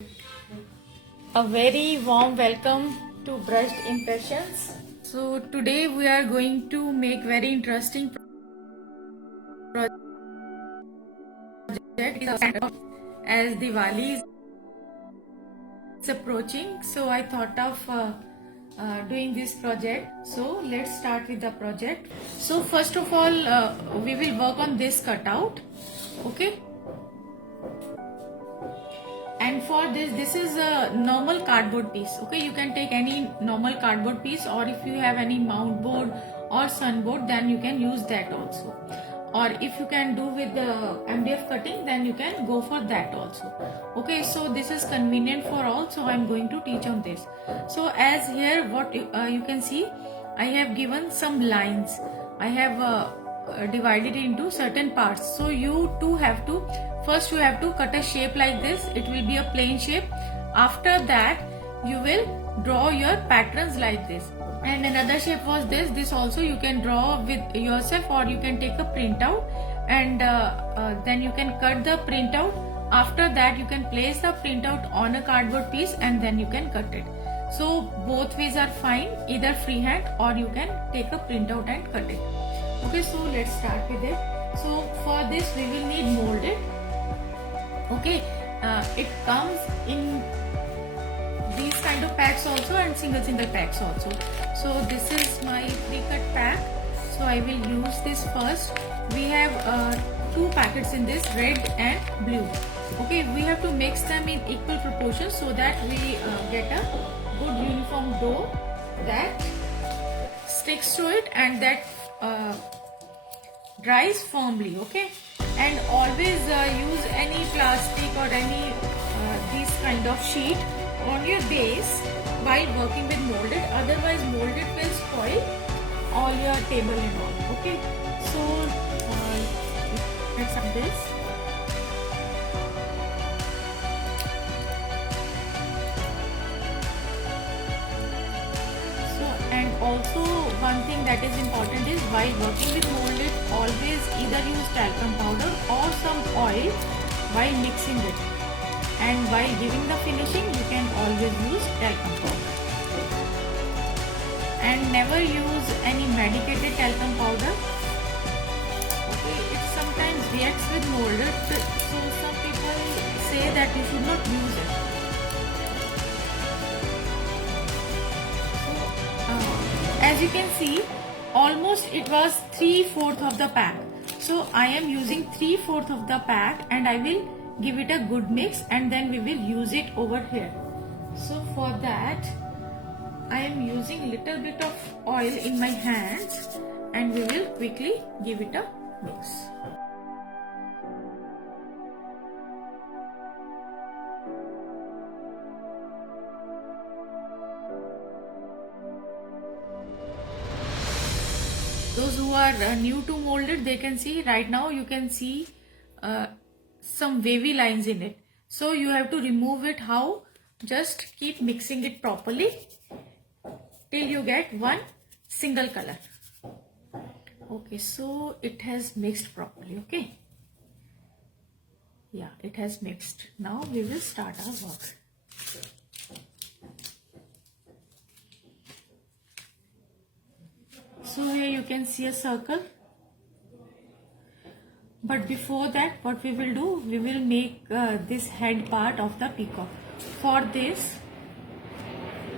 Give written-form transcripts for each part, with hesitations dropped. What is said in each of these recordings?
A very warm welcome to Brushed Impressions. So today we are going to make very interesting project as Diwali is approaching. So I thought of doing this project. So let's start with the project. So first of all, we will work on this cutout. Okay. And for this is a normal cardboard piece. Okay, you can take any normal cardboard piece, or if you have any mount board or sun board, then you can use that also. Or if you can do with the MDF cutting, then you can go for that also. Okay, so this is convenient for all, so I'm going to teach on this. So as here what you can see, I have given some lines. I have divided into certain parts. So you too have to, first you have to cut a shape like this. It will be a plain shape. After that you will draw your patterns like this. And another shape was this also you can draw with yourself, or you can take a printout and then you can cut the printout. After that you can place the printout on a cardboard piece and then you can cut it. So both ways are fine, either freehand or you can take a printout and cut it. Okay, so let's start with it. So for this we will need molded. Okay, it comes in these kind of packs also and single packs also. So this is my pre-cut pack. So I will use this first. We have two packets in this, red and blue. Okay, we have to mix them in equal proportions so that we get a good uniform dough that sticks to it and that dries firmly. Okay, and always use any plastic or any this kind of sheet on your base while working with molded, otherwise molded will spoil all your table and all. Okay, so let's have this. And also one thing that is important is while working with molded, always either use talcum powder or some oil while mixing it. And while giving the finishing, you can always use talcum powder. And never use any medicated talcum powder. Okay, it sometimes reacts with molded, so some people say that you should not use it. As you can see, almost it was 3/4 of the pack. So I am using 3/4 of the pack and I will give it a good mix and then we will use it over here. So for that I am using little bit of oil in my hands and we will quickly give it a mix. Those who are new to molded, they can see right now, you can see some wavy lines in it. So you have to remove it. How? Just keep mixing it properly till you get one single color. Okay, so it has mixed properly. Okay, yeah, it has mixed. Now we will start our work. So here you can see a circle. But before that, what we will do, we will make this head part of the peacock. For this,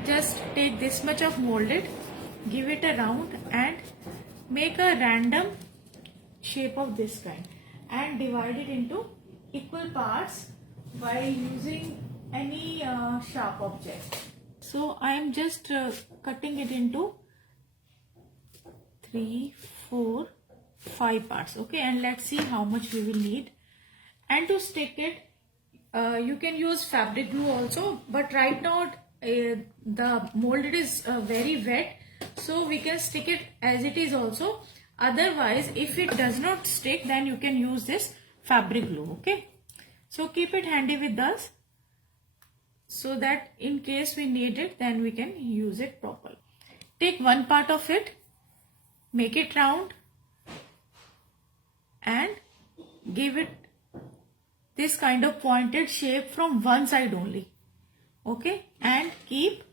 just take this much of molded, give it a round and make a random shape of this kind and divide it into equal parts by using any sharp object. So I am just cutting it into 3, 4, 5 parts. Okay, and let's see how much we will need. And to stick it, you can use fabric glue also, but right now the molded is very wet, so we can stick it as it is also. Otherwise, if it does not stick, then you can use this fabric glue. Okay, so keep it handy with us so that in case we need it, then we can use it properly. Take one part of it, make it round and give it this kind of pointed shape from one side only. Okay, and keep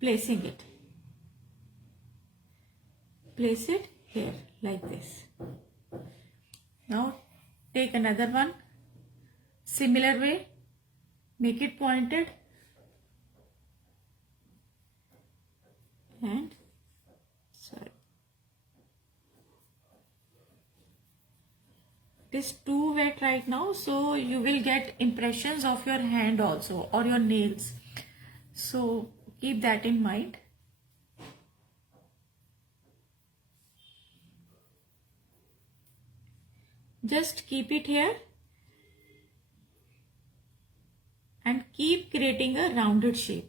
placing it. Place it here like this. Now take another one, similar way, make it pointed and sorry. It is too wet right now, so you will get impressions of your hand also or your nails. So keep that in mind. Just keep it here and keep creating a rounded shape.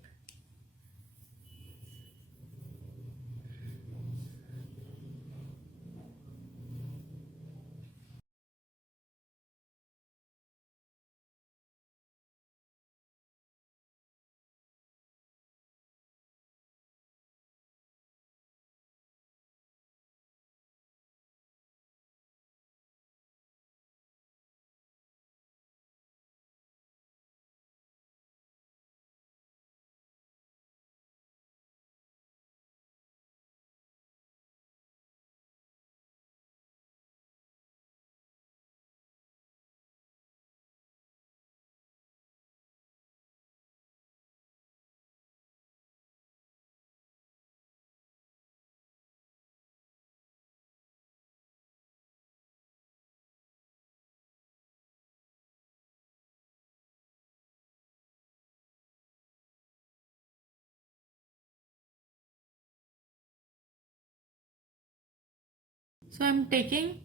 So I'm taking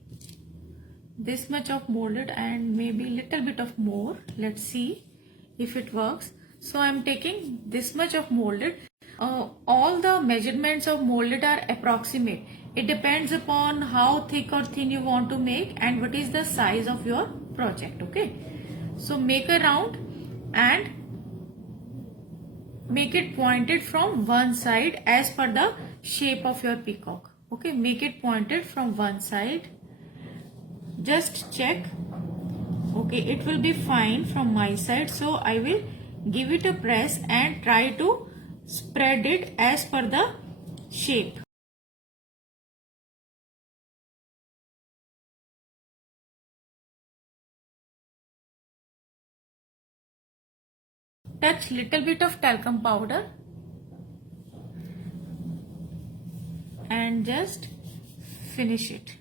this much of molded and maybe little bit of more. Let's see if it works. So I'm taking this much of molded. All the measurements of molded are approximate. It depends upon how thick or thin you want to make and what is the size of your project. Okay, so make a round and make it pointed from one side as per the shape of your peacock. Okay, make it pointed from one side. Just check. Okay, it will be fine from my side, so I will give it a press and try to spread it as per the shape. Touch little bit of talcum powder and just finish it.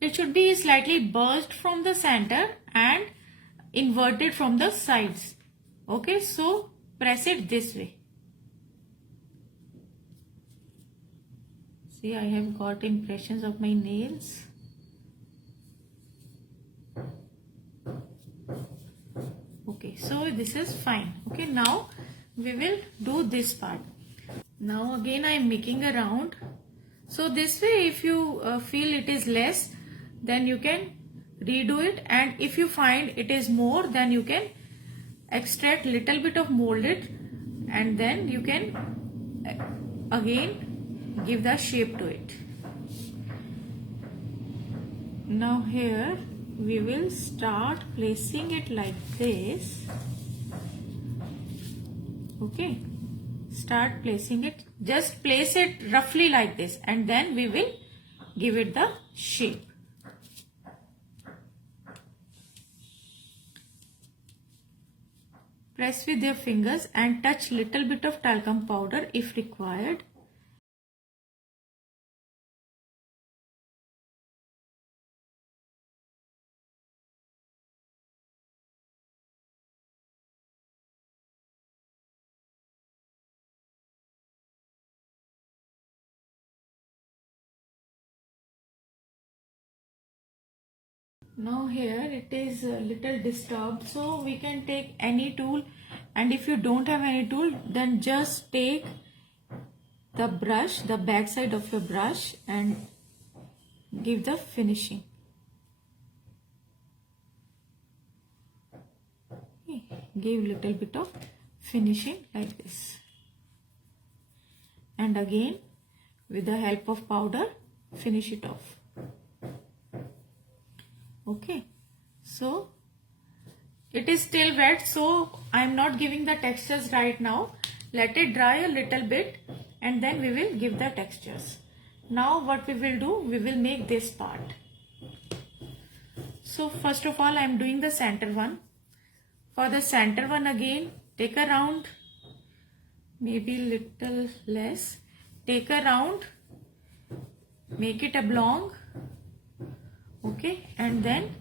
It should be slightly burst from the center and inverted from the sides. Okay, so press it this way. See, I have got impressions of my nails. Okay, so this is fine. Okay, now we will do this part. Now again I am making a round. So this way, if you feel it is less, then you can redo it, and if you find it is more, then you can extract little bit of molded and then you can again give the shape to it. Now here we will start placing it like this. Okay, start placing it. Just place it roughly like this and then we will give it the shape. Press with your fingers and touch little bit of talcum powder if required. Now here it is a little disturbed, so we can take any tool, and if you don't have any tool, then just take the brush, the back side of your brush, and give the finishing. Okay. Give little bit of finishing like this, and again with the help of powder finish it off. Okay, so it is still wet, so I am not giving the textures right now. Let it dry a little bit and then we will give the textures. Now what we will do, we will make this part. So first of all I am doing the center one. For the center one again, take a round, maybe little less. Take a round, make it oblong, okay, and then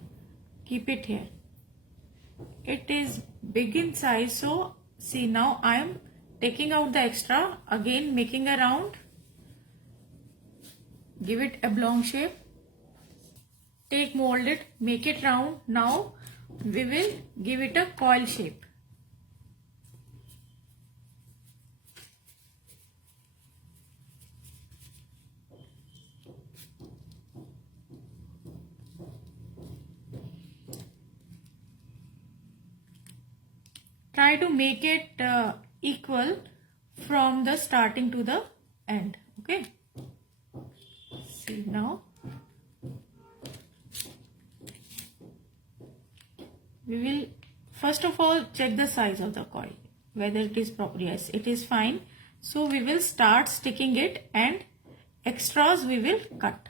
keep it here. It is big in size, so see now I am taking out the extra, again making a round, give it oblong shape, take mold it, make it round. Now we will give it a coil shape. Try to make it equal from the starting to the end. Okay, see now we will first of all check the size of the coil, whether it is proper. Yes, it is fine. So we will start sticking it and extras we will cut.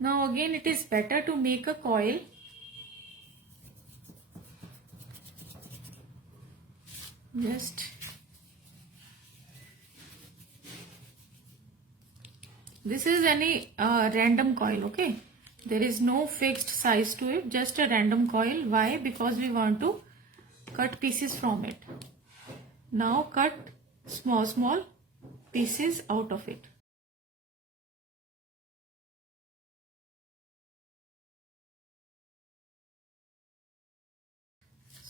Now again it is better to make a coil. Just this is any random coil, okay? There is no fixed size to it, just a random coil. Why? Because we want to cut pieces from it. Now cut small pieces out of it.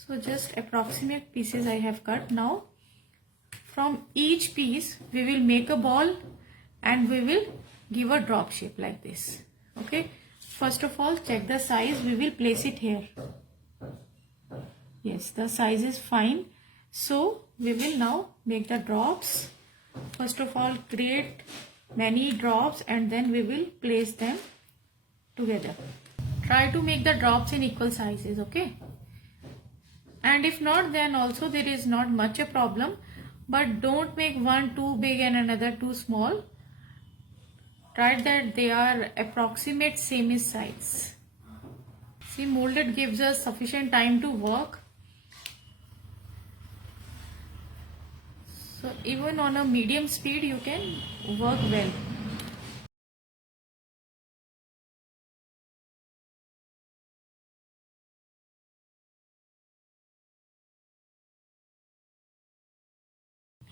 So just approximate pieces I have cut. Now from each piece we will make a ball and we will give a drop shape like this. Okay, first of all check the size. We will place it here. Yes, the size is fine. So we will now make the drops. First of all create many drops and then we will place them together. Try to make the drops in equal sizes, okay? And if not, then also there is not much a problem, but don't make one too big and another too small. Try that they are approximate same size. See, molded gives us sufficient time to work. So even on a medium speed you can work well.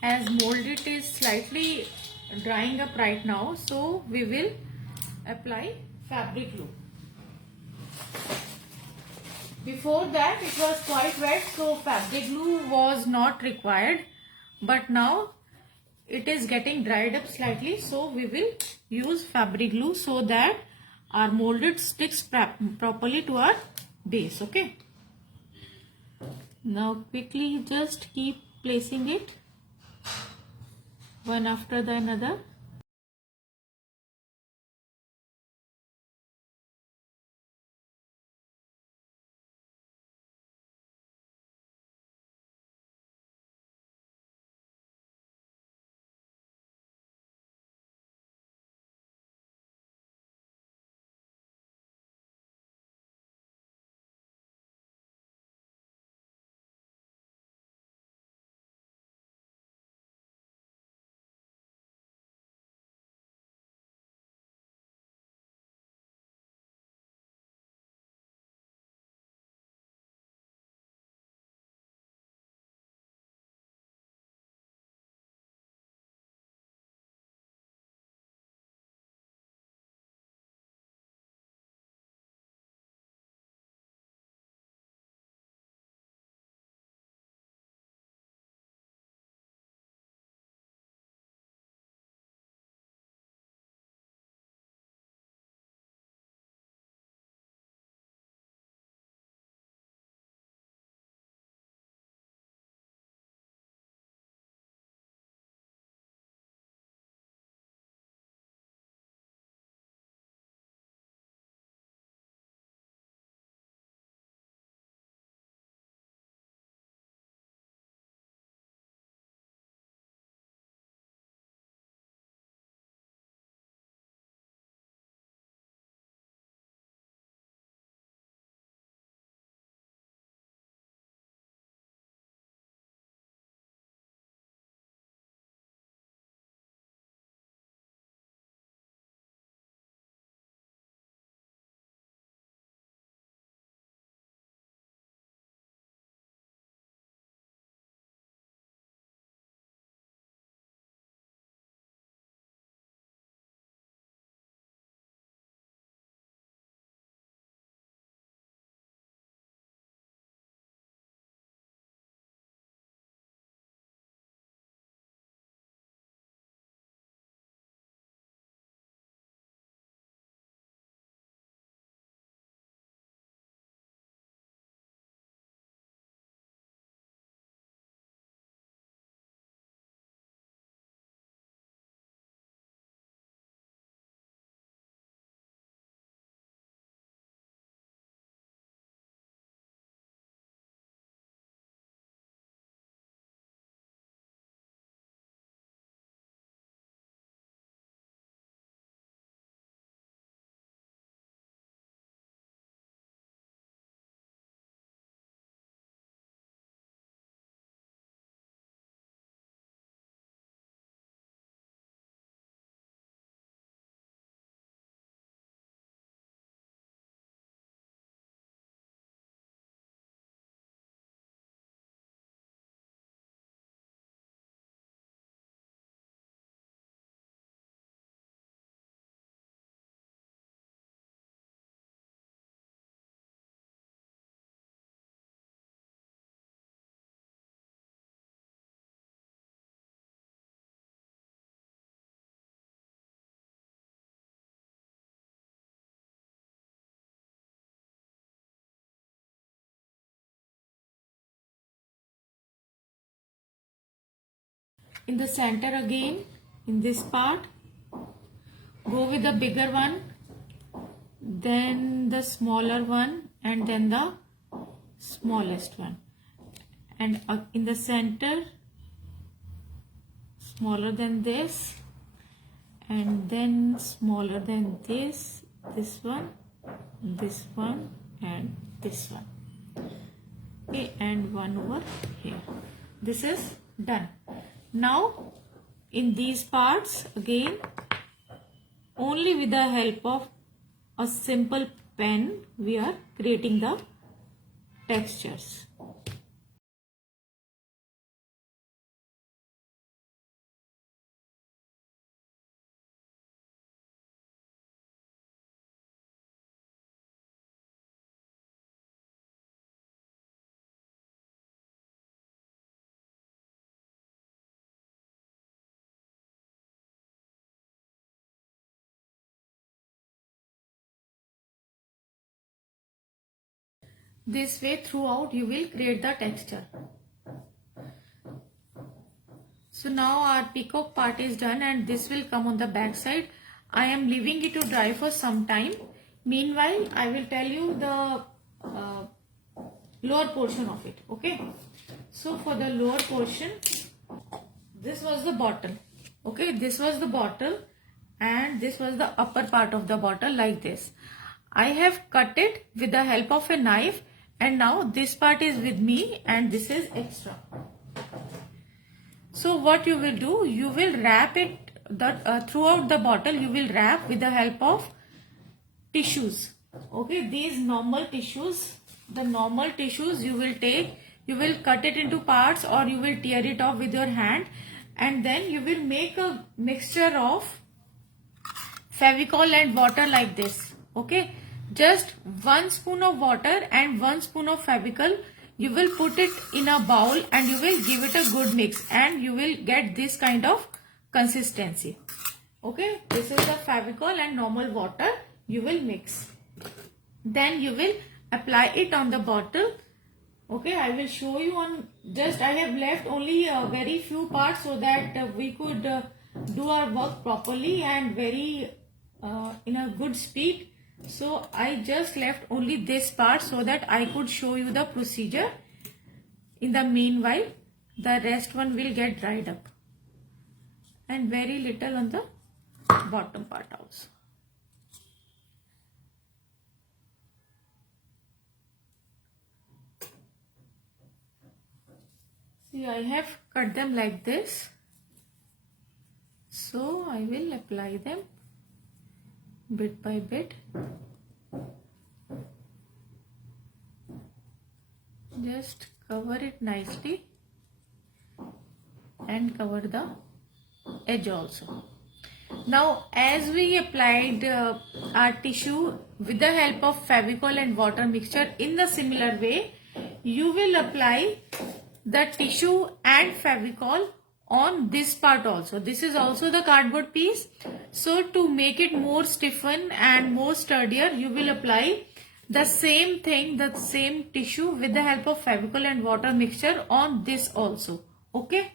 As molded is slightly drying up right now, so we will apply fabric glue. Before that it was quite wet, so fabric glue was not required, but now it is getting dried up slightly, so we will use fabric glue so that our molded sticks properly to our base. Okay, now quickly just keep placing it one after the another. in the center again, in this part, go with the bigger one, then the smaller one, and then the smallest one, and in the center, smaller than this, and then smaller than this one, this one, and this one. Okay, and one over here. This is done. Now in these parts again, only with the help of a simple pen we are creating the textures. This way throughout you will create the texture. So now our peacock part is done and this will come on the back side. I am leaving it to dry for some time. Meanwhile, I will tell you the lower portion of it. Okay. So for the lower portion, this was the bottle. Okay. This was the bottle and this was the upper part of the bottle like this. I have cut it with the help of a knife and now this part is with me and this is extra. So what you will do, you will wrap it throughout the bottle, you will wrap with the help of tissues. Okay, these normal tissues, the normal tissues you will take, you will cut it into parts or you will tear it off with your hand and then you will make a mixture of Fevicol and water like this. Okay, just 1 spoon of water and 1 spoon of Fevicol. You will put it in a bowl and you will give it a good mix and you will get this kind of consistency. Okay, this is the Fevicol and normal water you will mix. Then you will apply it on the bottle. Okay, I will show you on just I have left only a very few parts so that we could do our work properly and very in a good speed. So I just left only this part so that I could show you the procedure. In the meanwhile, the rest one will get dried up and very little on the bottom part also. See, I have cut them like this. So I will apply them bit by bit. Just cover it nicely and cover the edge also. Now as we applied our tissue with the help of Fevicol and water mixture, in the similar way you will apply the tissue and Fevicol on this part also. This is also the cardboard piece. So to make it more stiffen and more sturdier, you will apply the same thing, the same tissue with the help of Fevicol and water mixture on this also. Okay.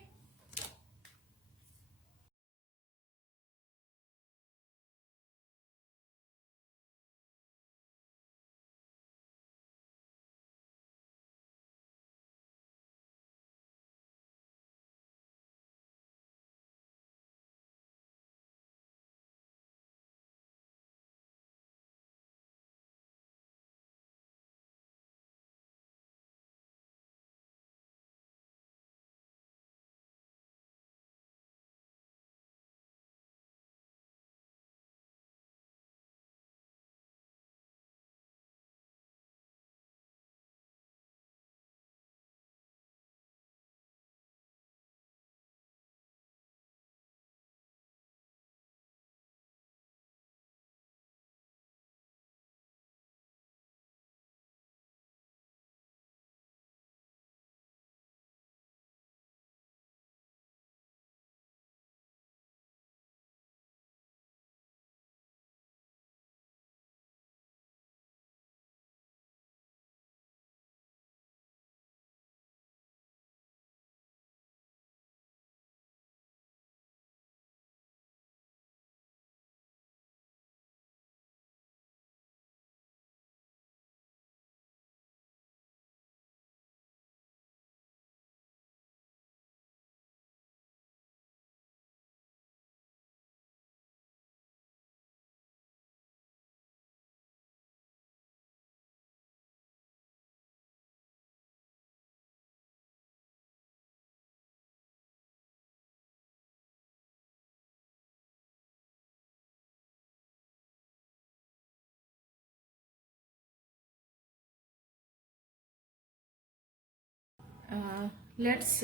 Let's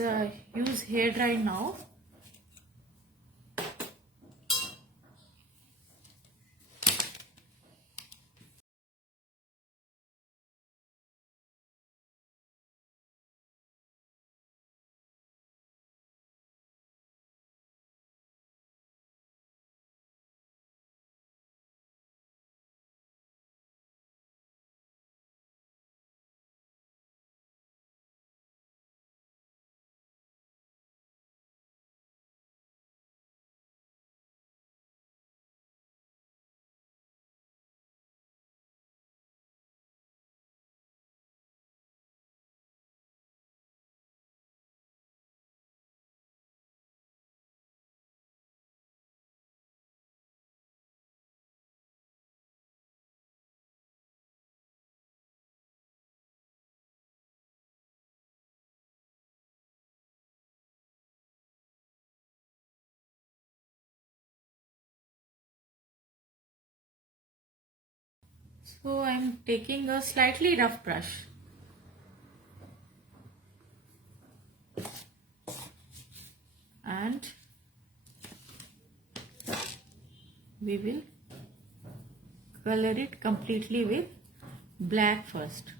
use hair dry now. So I'm taking a slightly rough brush and we will color it completely with black first.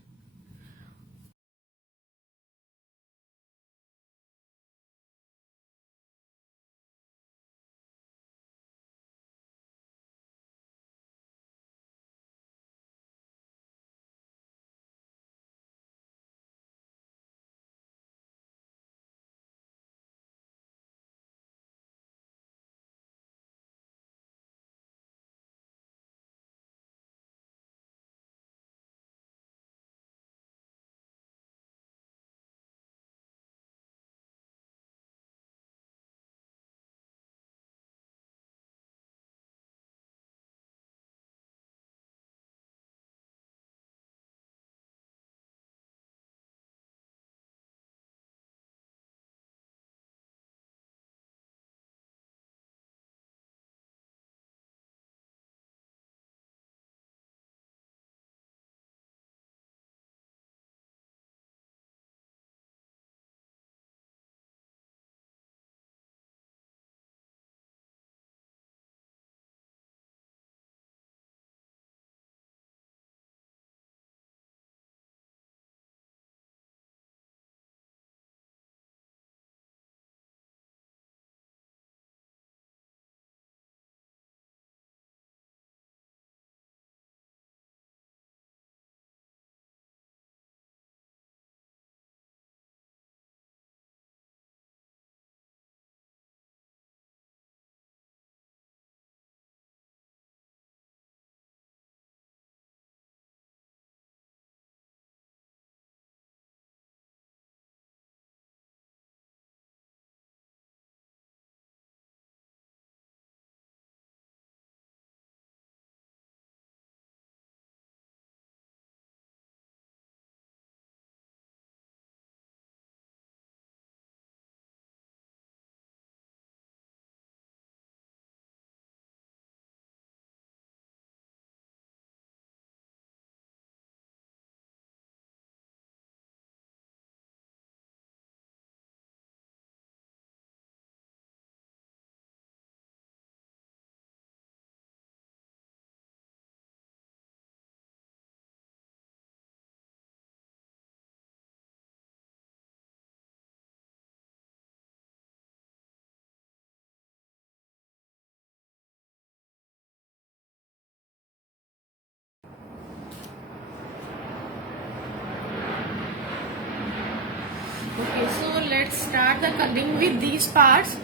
Okay, so let's start the coloring with these parts.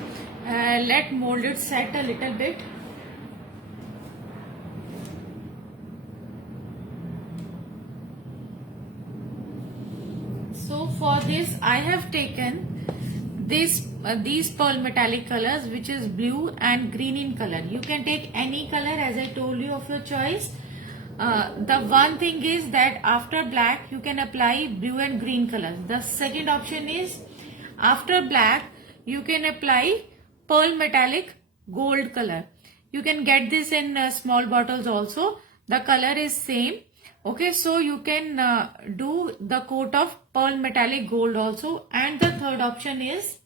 Let mold it set a little bit. So for this I have taken these pearl metallic colors, which is blue and green in color. You can take any color as I told you of your choice. The one thing is that after black you can apply blue and green color. The second option is after black you can apply pearl metallic gold color. You can get this in small bottles also. The color is same. Okay, so you can do the coat of pearl metallic gold also. And the third option is,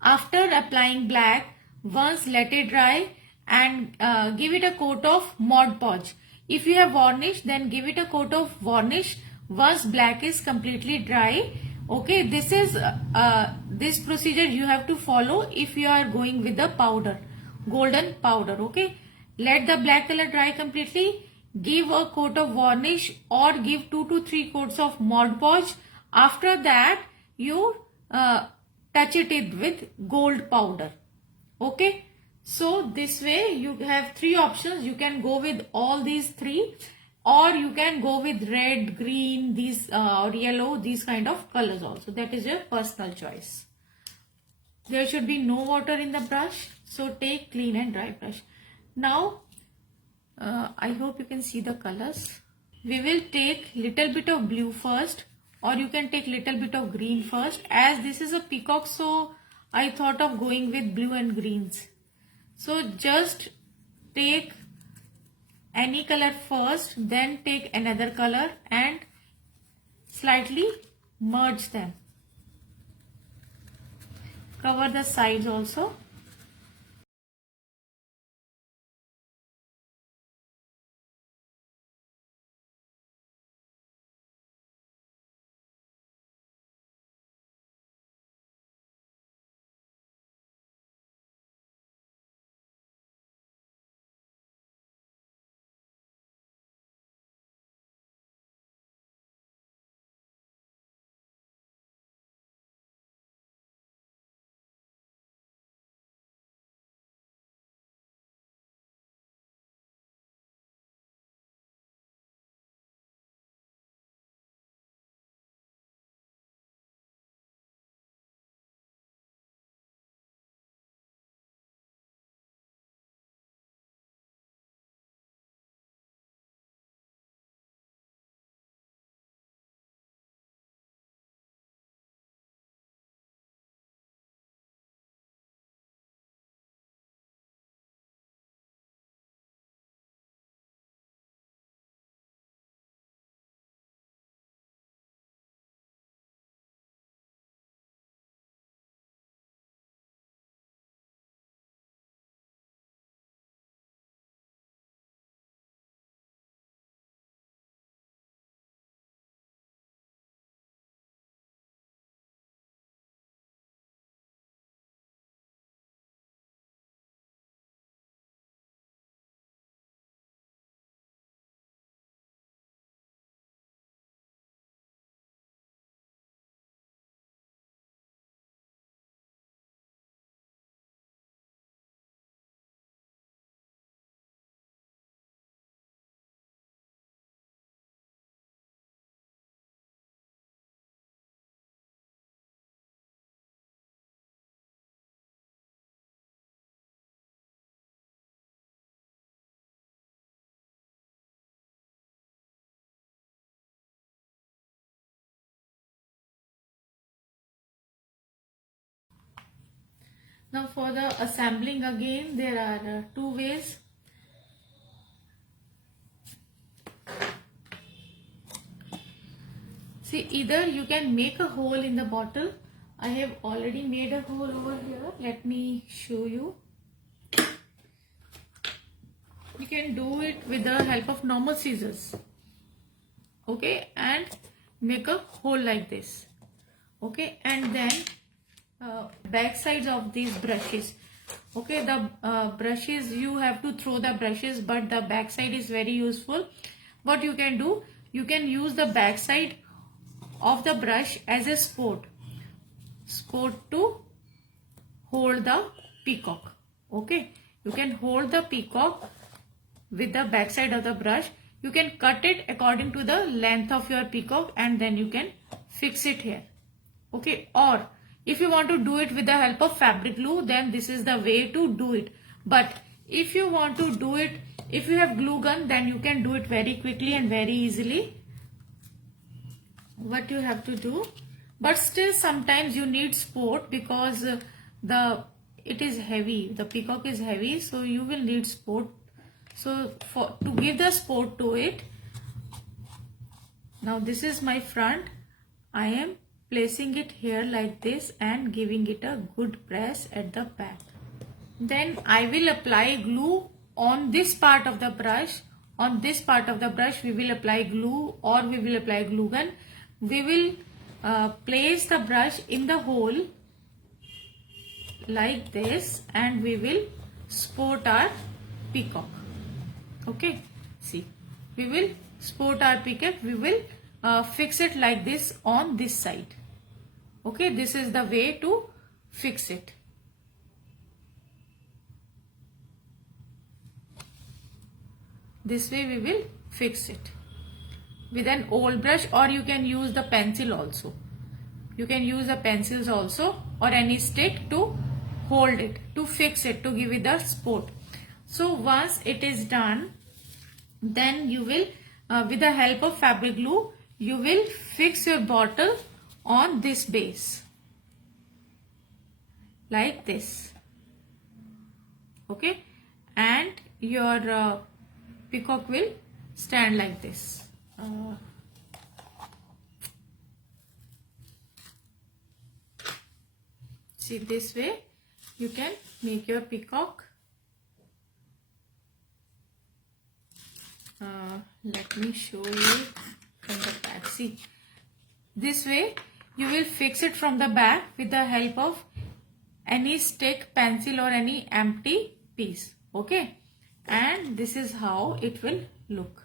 after applying black, once let it dry and give it a coat of Mod Podge. If you have varnish, then give it a coat of varnish once black is completely dry. Okay, this is this procedure you have to follow if you are going with the powder, golden powder. Okay, let the black color dry completely. Give a coat of varnish or give 2 to 3 coats of Mod Podge. After that, you touch it with gold powder. Okay, so this way you have three options. You can go with all these three, or you can go with red, green, these or yellow, these kind of colors also. That is your personal choice. There should be no water in the brush, so take clean and dry brush. Now I hope you can see the colors. We will take little bit of blue first, or you can take little bit of green first. As this is a peacock, so I thought of going with blue and greens. So just take any color first, then take another color and slightly merge them. Cover the sides also. Now for the assembling again, there are two ways. See, either you can make a hole in the bottle. I have already made a hole over here. Let me show you. You can do it with the help of normal scissors. Okay, and make a hole like this. Okay, and then back sides of these brushes. Okay, the brushes, you have to throw the brushes, but the back side is very useful. What you can do, you can use the back side of the brush as a support to hold the peacock. Okay, you can hold the peacock with the back side of the brush. You can cut it according to the length of your peacock, and then you can fix it here. Okay, or if you want to do it with the help of fabric glue, then this is the way to do it. But if you want to do it, if you have glue gun, then you can do it very quickly and very easily. What you have to do, but still sometimes you need support, because it is heavy, the peacock is heavy, so you will need support. So to give the support to it, Now this is my front. I am placing it here like this and giving it a good press at the back. Then I will apply glue on this part of the brush. On this part of the brush we will apply glue, or we will apply glue gun. We will place the brush in the hole like this and we will sport our peacock. Okay, see, we will sport our peacock. We will fix it like this on this side. Okay, this is the way to fix it. This way we will fix it with an old brush, or you can use the pencil also. You can use the pencils also, or any stick to hold it, to fix it, to give it the support. So once it is done, then you will with the help of fabric glue, you will fix your bottle on this base like this. Okay, and your peacock will stand like this. See, this way you can make your peacock. Let me show you from the back. See, this way you will fix it from the back with the help of any stick, pencil or any empty piece. Okay, and this is how it will look.